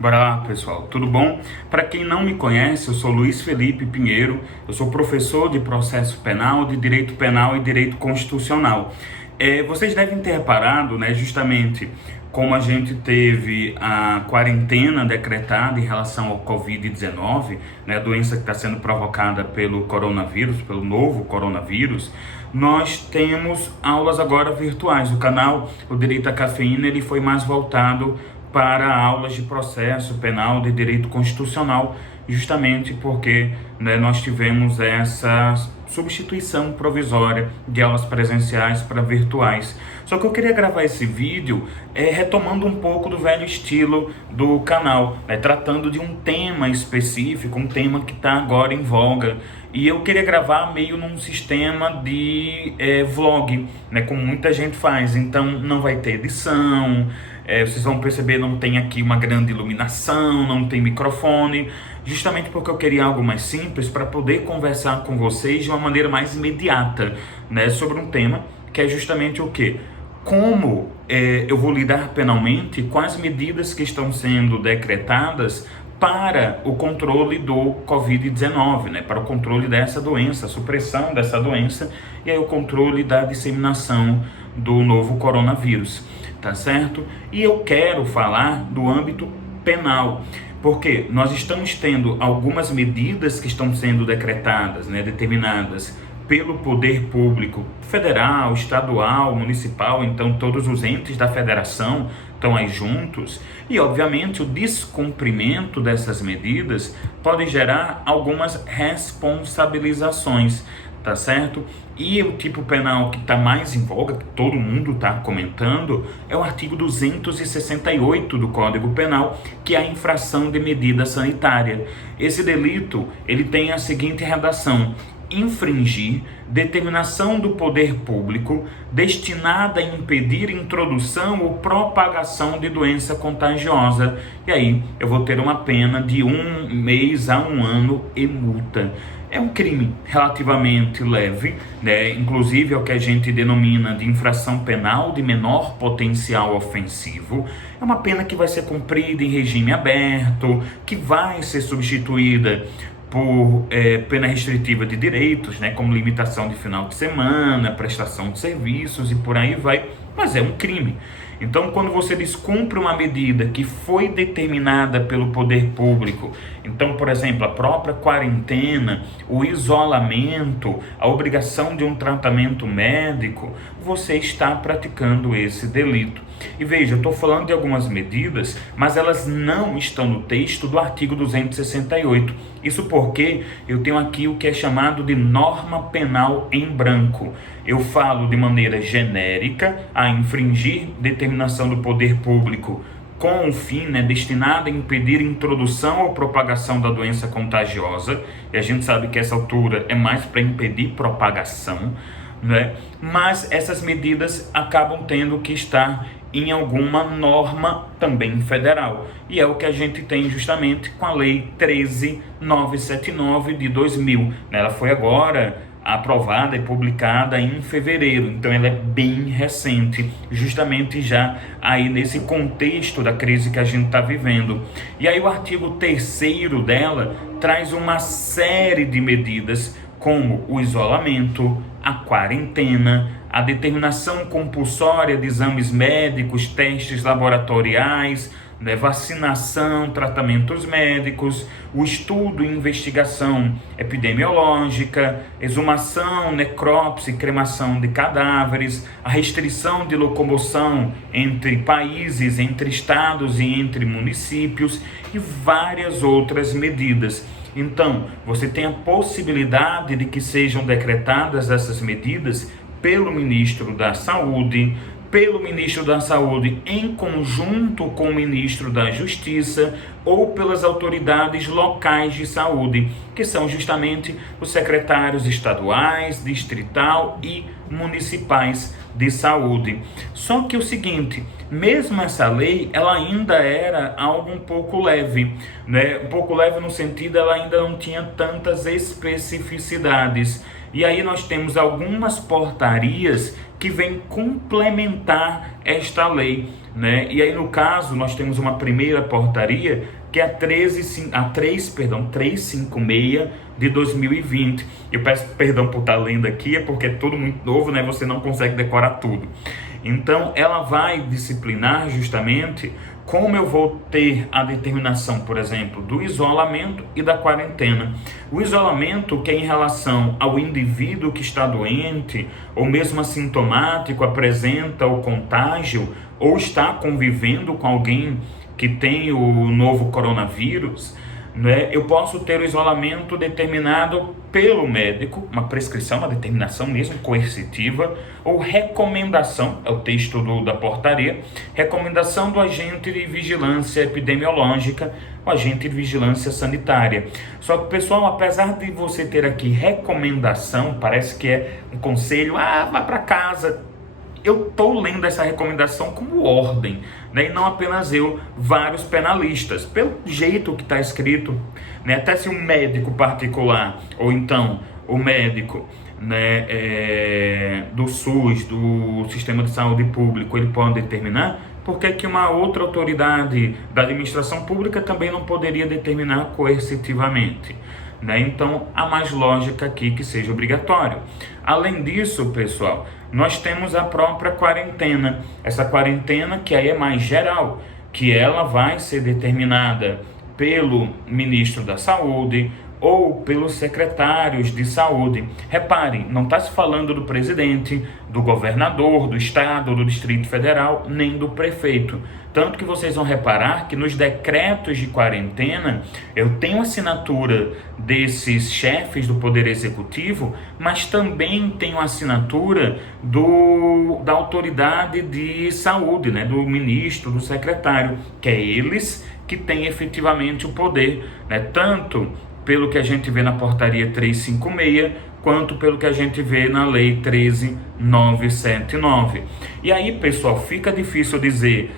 Bora lá, pessoal, tudo bom? Para quem não me conhece, eu sou Luiz Felipe Pinheiro, eu sou professor de processo penal, de direito penal e direito constitucional. Vocês devem ter reparado, né, justamente como a gente teve a quarentena decretada em relação ao Covid-19, né, a doença que está sendo provocada pelo coronavírus, pelo novo coronavírus. Nós temos aulas agora virtuais. O canal O Direito à Cafeína ele foi mais voltado para aulas de processo penal, de direito constitucional, justamente porque, né, nós tivemos essa substituição provisória de aulas presenciais para virtuais. Só que eu queria gravar esse vídeo retomando um pouco do velho estilo do canal, tratando de um tema específico, um tema que está agora em voga. E eu queria gravar meio num sistema de vlog, né, como muita gente faz. Então não vai ter edição, vocês vão perceber, não tem aqui uma grande iluminação, não tem microfone, justamente porque eu queria algo mais simples para poder conversar com vocês de uma maneira mais imediata, né, sobre um tema que é justamente o quê? Como eu vou lidar penalmente com as medidas que estão sendo decretadas para o controle do Covid-19, né? Para o controle dessa doença, a supressão dessa doença e aí o controle da disseminação do novo coronavírus, tá certo? E eu quero falar do âmbito penal, porque nós estamos tendo algumas medidas que estão sendo decretadas, né, determinadas pelo poder público federal, estadual, municipal, então todos os entes da federação estão aí juntos, e obviamente o descumprimento dessas medidas pode gerar algumas responsabilizações, tá certo? E o tipo penal que está mais em voga, que todo mundo está comentando, é o artigo 268 do Código Penal, que é a infração de medida sanitária. Esse delito, ele tem a seguinte redação: infringir determinação do poder público destinada a impedir introdução ou propagação de doença contagiosa. E aí eu vou ter uma pena de 1 mês a 1 ano e multa. É um crime relativamente leve, né? Inclusive é o que a gente denomina de infração penal de menor potencial ofensivo. É uma pena que vai ser cumprida em regime aberto, que vai ser substituída por pena restritiva de direitos, né, como limitação de final de semana, prestação de serviços e por aí vai, mas é um crime. Então, quando você descumpre uma medida que foi determinada pelo poder público, então, por exemplo, a própria quarentena, o isolamento, a obrigação de um tratamento médico, você está praticando esse delito. E veja, eu estou falando de algumas medidas, mas elas não estão no texto do artigo 268. Isso porque eu tenho aqui o que é chamado de norma penal em branco. Eu falo de maneira genérica a infringir determinação do poder público com o fim, né, destinado a impedir introdução ou propagação da doença contagiosa, e a gente sabe que essa altura é mais para impedir propagação, né? Mas essas medidas acabam tendo que estar em alguma norma também federal, e é o que a gente tem justamente com a Lei 13.979 de 2000, né? Ela foi agora aprovada e publicada em fevereiro, então ela é bem recente, justamente já aí nesse contexto da crise que a gente está vivendo. E aí o artigo 3º dela traz uma série de medidas, como o isolamento, a quarentena, a determinação compulsória de exames médicos, testes laboratoriais, né, vacinação, tratamentos médicos, o estudo e investigação epidemiológica, exumação, necrópsia e cremação de cadáveres, a restrição de locomoção entre países, entre estados e entre municípios e várias outras medidas. Então, você tem a possibilidade de que sejam decretadas essas medidas pelo ministro da Saúde, em conjunto com o ministro da Justiça ou pelas autoridades locais de saúde, que são justamente os secretários estaduais, distrital e municipais de saúde. Só que o seguinte, mesmo essa lei, ela ainda era algo um pouco leve, né? Um pouco leve no sentido, ela ainda não tinha tantas especificidades. E aí nós temos algumas portarias que vêm complementar esta lei, né? E aí, no caso, nós temos uma primeira portaria que é a 356 de 2020. Eu peço perdão por estar lendo aqui, é porque é tudo muito novo, né? Você não consegue decorar tudo. Então, ela vai disciplinar justamente como eu vou ter a determinação, por exemplo, do isolamento e da quarentena. O isolamento, que é em relação ao indivíduo que está doente, ou mesmo assintomático, apresenta o contágio, ou está convivendo com alguém que tem o novo coronavírus, né? Eu posso ter o isolamento determinado pelo médico, uma prescrição, uma determinação mesmo coercitiva, ou recomendação, é o texto da portaria, recomendação do agente de vigilância epidemiológica, o agente de vigilância sanitária. Só que, pessoal, apesar de você ter aqui recomendação, parece que é um conselho, vá para casa. Eu estou lendo essa recomendação como ordem, né? E não apenas eu, vários penalistas, pelo jeito que está escrito, né? Até se um médico particular, ou então o médico, né, do SUS, do Sistema de Saúde Público, ele pode determinar, por que uma outra autoridade da administração pública também não poderia determinar coercitivamente? Né? Então, há mais lógica aqui que seja obrigatório. Além disso, pessoal, nós temos a própria quarentena. Essa quarentena que aí é mais geral, que ela vai ser determinada pelo ministro da Saúde ou pelos secretários de saúde. Reparem, não está se falando do presidente, do governador, do estado, do Distrito Federal, nem do prefeito. Tanto que vocês vão reparar que nos decretos de quarentena, eu tenho assinatura desses chefes do Poder Executivo, mas também tenho assinatura da autoridade de saúde, né, do ministro, do secretário, que é eles que têm efetivamente o poder, né, tanto pelo que a gente vê na portaria 356, quanto pelo que a gente vê na lei 13.979. E aí, pessoal, fica difícil dizer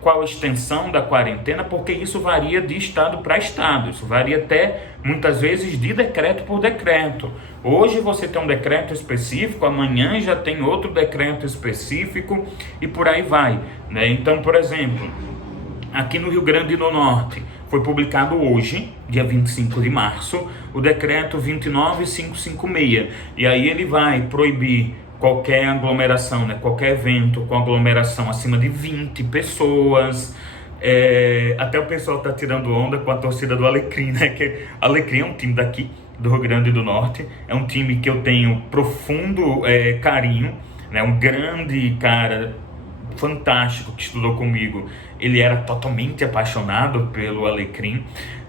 qual a extensão da quarentena, porque isso varia de estado para estado, isso varia até, muitas vezes, de decreto por decreto. Hoje você tem um decreto específico, amanhã já tem outro decreto específico, e por aí vai, né? Então, por exemplo, aqui no Rio Grande do Norte, foi publicado hoje, dia 25 de março, o decreto 29.556. E aí ele vai proibir qualquer aglomeração, né? Qualquer evento com aglomeração acima de 20 pessoas. Até o pessoal está tirando onda com a torcida do Alecrim, né? Que Alecrim é um time daqui, do Rio Grande do Norte. É um time que eu tenho profundo carinho, né? Um grande cara, fantástico, que estudou comigo. Ele era totalmente apaixonado pelo Alecrim,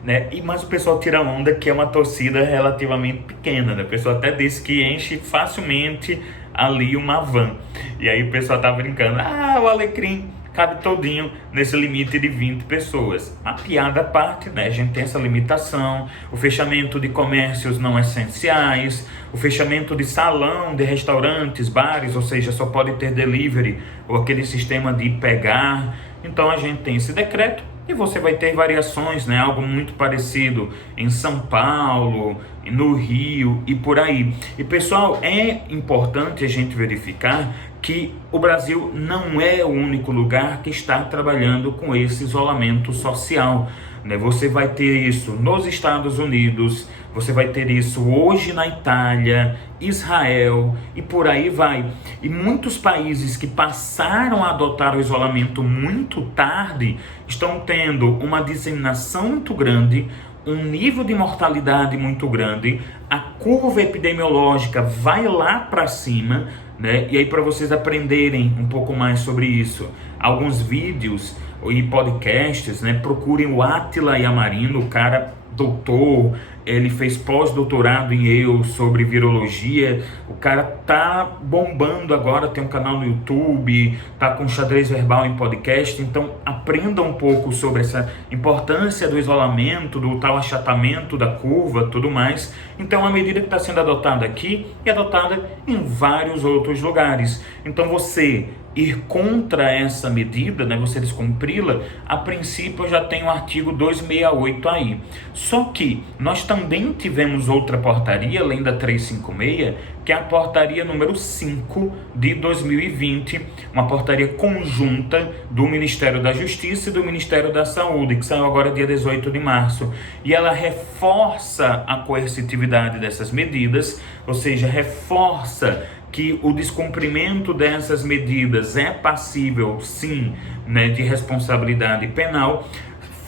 né? Mas o pessoal tira onda que é uma torcida relativamente pequena, né? O pessoal até diz que enche facilmente ali uma van. E aí o pessoal tá brincando, o Alecrim cabe todinho nesse limite de 20 pessoas. A piada à parte, né? A gente tem essa limitação, o fechamento de comércios não essenciais, o fechamento de salão, de restaurantes, bares, ou seja, só pode ter delivery, ou aquele sistema de pegar. Então a gente tem esse decreto e você vai ter variações, né? Algo muito parecido em São Paulo, no Rio e por aí. E pessoal, é importante a gente verificar que o Brasil não é o único lugar que está trabalhando com esse isolamento social, né? Você vai ter isso nos Estados Unidos, você vai ter isso hoje na Itália, Israel e por aí vai. E muitos países que passaram a adotar o isolamento muito tarde estão tendo uma disseminação muito grande, um nível de mortalidade muito grande, a curva epidemiológica vai lá para cima, né? E aí, para vocês aprenderem um pouco mais sobre isso, alguns vídeos e podcasts, né? Procurem o Átila Yamarino, o cara doutor, ele fez pós-doutorado em Yale sobre virologia, o cara tá bombando agora, tem um canal no YouTube, tá com xadrez verbal em podcast, então aprenda um pouco sobre essa importância do isolamento, do tal achatamento da curva, tudo mais. Então, é uma medida que está sendo adotada aqui e adotada em vários outros lugares. Então, você ir contra essa medida, né, você descumpri-la, a princípio eu já tenho o artigo 268 aí. Só que nós também tivemos outra portaria, além da 356, que é a portaria número 5 de 2020, uma portaria conjunta do Ministério da Justiça e do Ministério da Saúde, que saiu agora dia 18 de março. E ela reforça a coercitividade dessas medidas, ou seja, reforça que o descumprimento dessas medidas é passível, sim, né, de responsabilidade penal.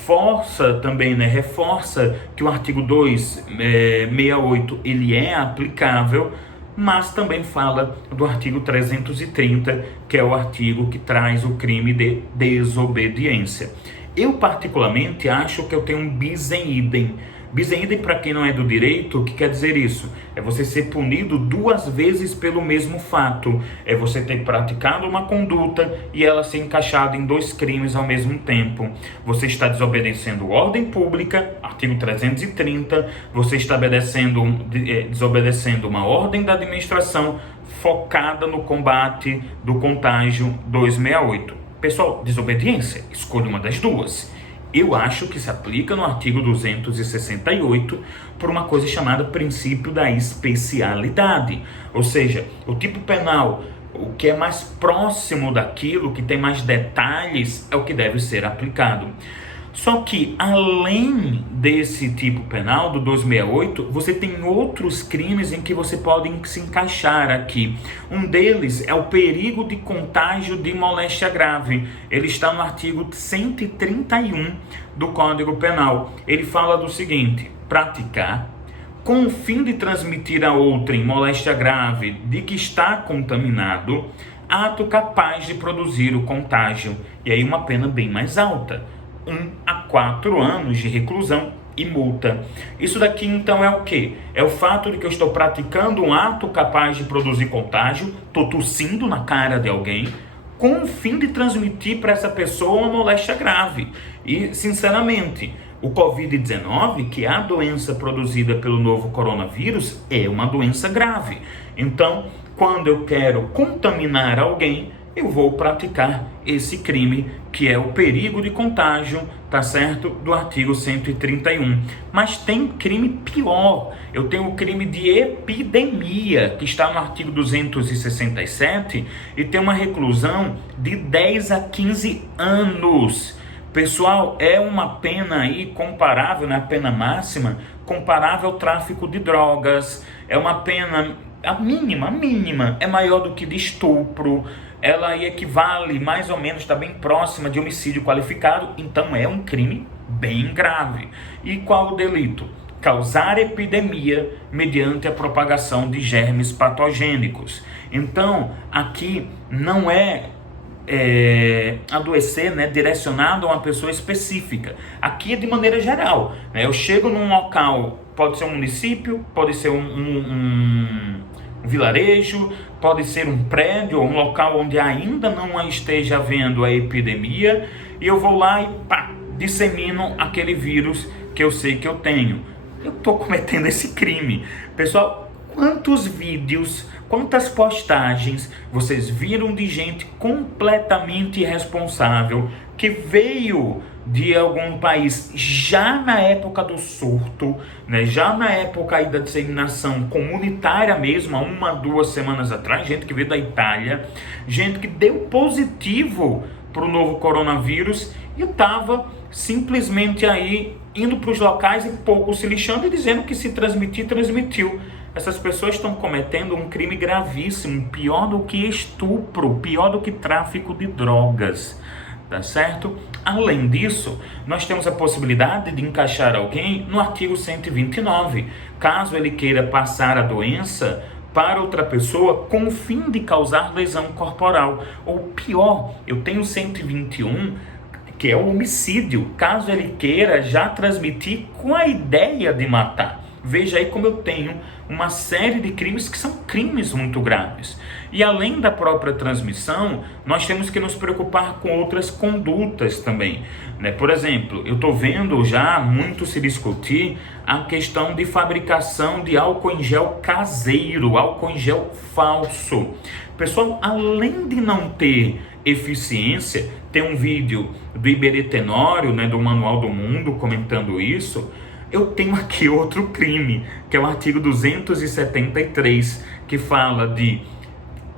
Força também, né, reforça que o artigo 268 ele é aplicável, mas também fala do artigo 330, que é o artigo que traz o crime de desobediência. Eu particularmente acho que eu tenho um bis em idem. Bis em idem, para quem não é do direito, o que quer dizer isso? É você ser punido 2 vezes pelo mesmo fato. É você ter praticado uma conduta e ela ser encaixada em 2 crimes ao mesmo tempo. Você está desobedecendo ordem pública, artigo 330, você está desobedecendo uma ordem da administração focada no combate do contágio 268. Pessoal, desobediência, escolha uma das duas. Eu acho que se aplica no artigo 268 por uma coisa chamada princípio da especialidade. Ou seja, o tipo penal, o que é mais próximo daquilo, que tem mais detalhes, é o que deve ser aplicado. Só que, além desse tipo penal, do 268, você tem outros crimes em que você pode se encaixar aqui. Um deles é o perigo de contágio de moléstia grave. Ele está no artigo 131 do Código Penal. Ele fala do seguinte: praticar, com o fim de transmitir a outrem moléstia grave de que está contaminado, ato capaz de produzir o contágio. E aí uma pena bem mais alta. 1 a 4 anos de reclusão e multa. Isso daqui então é o quê? É o fato de que eu estou praticando um ato capaz de produzir contágio, estou tossindo na cara de alguém, com o fim de transmitir para essa pessoa uma moléstia grave. E, sinceramente, o Covid-19, que é a doença produzida pelo novo coronavírus, é uma doença grave. Então, quando eu quero contaminar alguém, eu vou praticar esse crime, que é o perigo de contágio, tá certo? Do artigo 131. Mas tem crime pior. Eu tenho o crime de epidemia, que está no artigo 267, e tem uma reclusão de 10 a 15 anos. Pessoal, é uma pena aí comparável, né? A pena máxima, comparável ao tráfico de drogas. É uma pena, a mínima, é maior do que de estupro. Ela aí equivale mais ou menos, está bem próxima de homicídio qualificado, então é um crime bem grave. E qual o delito? Causar epidemia mediante a propagação de germes patogênicos. Então, aqui não é adoecer, né, direcionado a uma pessoa específica. Aqui é de maneira geral, né? Eu chego num local, pode ser um município, pode ser um vilarejo, pode ser um prédio ou um local onde ainda não esteja havendo a epidemia, e eu vou lá e dissemino aquele vírus que eu sei que eu tenho. Eu estou cometendo esse crime. Pessoal, quantos vídeos, quantas postagens vocês viram de gente completamente irresponsável que veio de algum país já na época do surto, né, já na época aí da disseminação comunitária mesmo, há 1, 2 semanas atrás, gente que veio da Itália, gente que deu positivo para o novo coronavírus e estava simplesmente aí indo para os locais e pouco se lixando e dizendo que se transmitir, transmitiu. Essas pessoas estão cometendo um crime gravíssimo, pior do que estupro, pior do que tráfico de drogas. Tá certo? Além disso, nós temos a possibilidade de encaixar alguém no artigo 129, caso ele queira passar a doença para outra pessoa com o fim de causar lesão corporal. Ou pior, eu tenho 121, que é o homicídio, caso ele queira já transmitir com a ideia de matar. Veja aí como eu tenho uma série de crimes que são crimes muito graves. E além da própria transmissão, nós temos que nos preocupar com outras condutas também, né? Por exemplo, eu estou vendo já muito se discutir a questão de fabricação de álcool em gel caseiro, álcool em gel falso. Pessoal, além de não ter eficiência, tem um vídeo do Iberê Tenório, né, do Manual do Mundo, comentando isso. Eu tenho aqui outro crime, que é o artigo 273, que fala de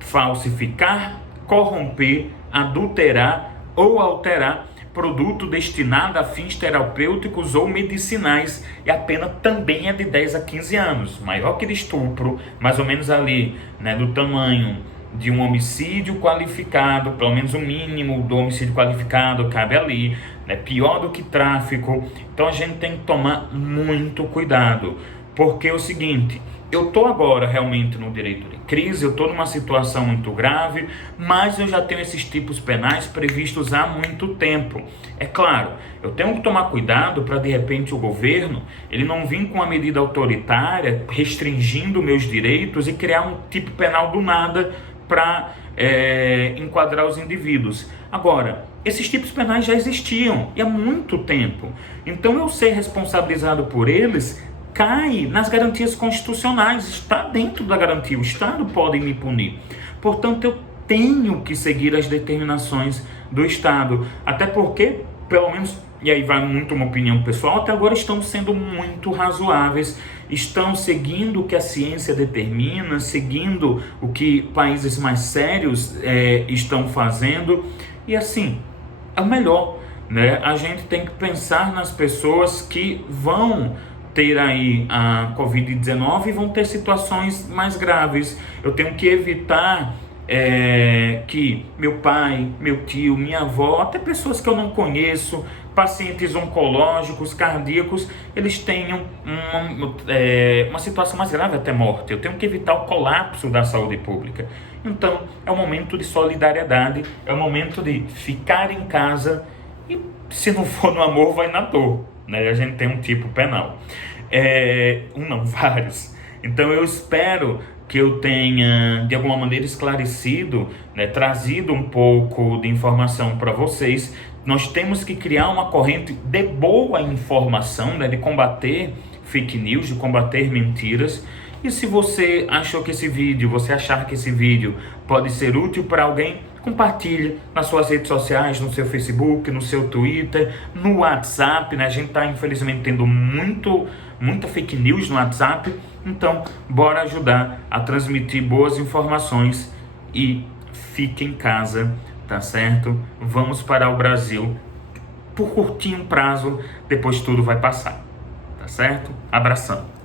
falsificar, corromper, adulterar ou alterar produto destinado a fins terapêuticos ou medicinais, e a pena também é de 10 a 15 anos, maior que de estupro, mais ou menos ali, né, do tamanho de um homicídio qualificado, pelo menos o mínimo do homicídio qualificado cabe ali, né, pior do que tráfico. Então a gente tem que tomar muito cuidado, porque é o seguinte, eu estou agora realmente no direito de crise, eu estou numa situação muito grave, mas eu já tenho esses tipos penais previstos há muito tempo. É claro, eu tenho que tomar cuidado para de repente o governo, ele não vir com uma medida autoritária, restringindo meus direitos e criar um tipo penal do nada para enquadrar os indivíduos. Agora, esses tipos penais já existiam e há muito tempo. Então eu ser responsabilizado por eles cai nas garantias constitucionais, está dentro da garantia, o Estado pode me punir. Portanto, eu tenho que seguir as determinações do Estado, até porque, pelo menos, e aí vai muito uma opinião pessoal, até agora estão sendo muito razoáveis, estão seguindo o que a ciência determina, seguindo o que países mais sérios estão fazendo, e assim, é o melhor, né? A gente tem que pensar nas pessoas que vão ter aí a Covid-19 e vão ter situações mais graves. Eu tenho que evitar que meu pai, meu tio, minha avó, até pessoas que eu não conheço, pacientes oncológicos, cardíacos, eles tenham uma situação mais grave, até morte. Eu tenho que evitar o colapso da saúde pública. Então, é um momento de solidariedade, é um momento de ficar em casa e, se não for no amor, vai na dor, né? A gente tem um tipo penal. Vários. Então eu espero que eu tenha de alguma maneira esclarecido, né, trazido um pouco de informação para vocês. Nós temos que criar uma corrente de boa informação, né, de combater fake news, de combater mentiras. E se você achou que você achar que esse vídeo pode ser útil para alguém, compartilhe nas suas redes sociais, no seu Facebook, no seu Twitter, no WhatsApp, né? A gente está infelizmente tendo muita fake news no WhatsApp, então bora ajudar a transmitir boas informações e fique em casa, tá certo? Vamos parar o Brasil por curtinho prazo, depois tudo vai passar, tá certo? Abração.